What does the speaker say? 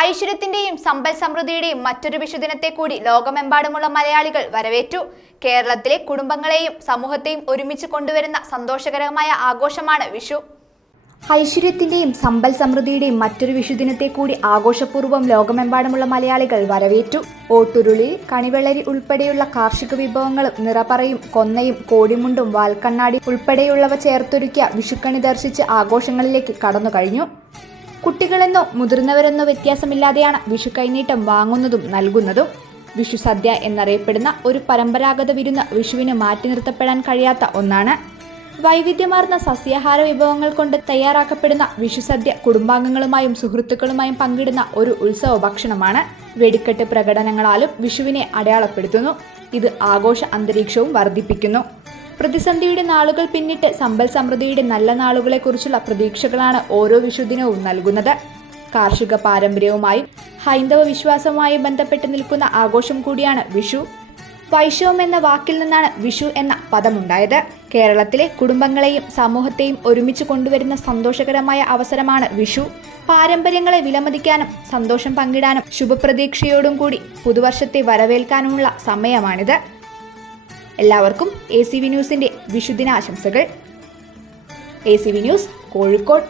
ഐശ്വര്യത്തിന്റെയും സമ്പൽ സമൃദ്ധിയുടെയും മറ്റൊരു വിഷുദിനത്തെ കൂടി ലോകമെമ്പാടുമുള്ള മലയാളികൾ വരവേറ്റു. കേരളത്തിലെ കുടുംബങ്ങളെയും സമൂഹത്തെയും ഒരുമിച്ച് കൊണ്ടുവരുന്ന സന്തോഷകരമായ ആഘോഷമാണ് വിഷു. ഐശ്വര്യത്തിന്റെയും സമ്പൽ സമൃദ്ധിയുടെയും മറ്റൊരു വിഷുദിനത്തെ കൂടി ആഘോഷപൂർവ്വം ലോകമെമ്പാടുമുള്ള മലയാളികൾ വരവേറ്റു. ഓട്ടുരുളി, കണിവെള്ളരി ഉൾപ്പെടെയുള്ള കാർഷിക വിഭവങ്ങളും നിറപറയും കൊന്നയും കോടിമുണ്ടും വാൽക്കണ്ണാടി ഉൾപ്പെടെയുള്ളവ ചേർത്തൊരുക്കിയ വിഷുക്കണി ദർശിച്ച് ആഘോഷങ്ങളിലേക്ക് കടന്നു കഴിഞ്ഞു. കുട്ടികളെന്നോ മുതിർന്നവരെന്നോ വ്യത്യാസമില്ലാതെയാണ് വിഷു കൈനീട്ടം വാങ്ങുന്നതും നൽകുന്നതും. വിഷു സദ്യ എന്നറിയപ്പെടുന്ന ഒരു പരമ്പരാഗത വിരുന്ന് വിഷുവിന് മാറ്റി നിർത്തപ്പെടാൻ കഴിയാത്ത ഒന്നാണ്. വൈവിധ്യമാർന്ന സസ്യാഹാര വിഭവങ്ങൾ കൊണ്ട് തയ്യാറാക്കപ്പെടുന്ന വിഷുസദ്യ കുടുംബാംഗങ്ങളുമായും സുഹൃത്തുക്കളുമായും പങ്കിടുന്ന ഒരു ഉത്സവ ഭക്ഷണമാണ്. വെടിക്കെട്ട് പ്രകടനങ്ങളാലും വിഷുവിനെ അടയാളപ്പെടുത്തുന്നു. ഇത് ആഘോഷ അന്തരീക്ഷവും വർദ്ധിപ്പിക്കുന്നു. പ്രതിസന്ധിയുടെ നാളുകൾ പിന്നിട്ട് സമ്പൽ സമൃദ്ധിയുടെ നല്ല നാളുകളെക്കുറിച്ചുള്ള പ്രതീക്ഷകളാണ് ഓരോ വിഷുദിനവും നൽകുന്നത്. കാർഷിക പാരമ്പര്യവുമായും ഹൈന്ദവ വിശ്വാസവുമായി ബന്ധപ്പെട്ട് നിൽക്കുന്ന ആഘോഷം കൂടിയാണ് വിഷു. വൈഷവം എന്ന വാക്കിൽ നിന്നാണ് വിഷു എന്ന പദമുണ്ടായത്. കേരളത്തിലെ കുടുംബങ്ങളെയും സമൂഹത്തെയും ഒരുമിച്ച് കൊണ്ടുവരുന്ന സന്തോഷകരമായ അവസരമാണ് വിഷു. പാരമ്പര്യങ്ങളെ വിലമതിക്കാനും സന്തോഷം പങ്കിടാനും ശുഭപ്രതീക്ഷയോടും കൂടി പുതുവർഷത്തെ വരവേൽക്കാനുമുള്ള സമയമാണിത്. എല്ലാവർക്കും ACV ന്യൂസിന്റെ വിഷുദിനാശംസകൾ. ACV news, Kozhikode.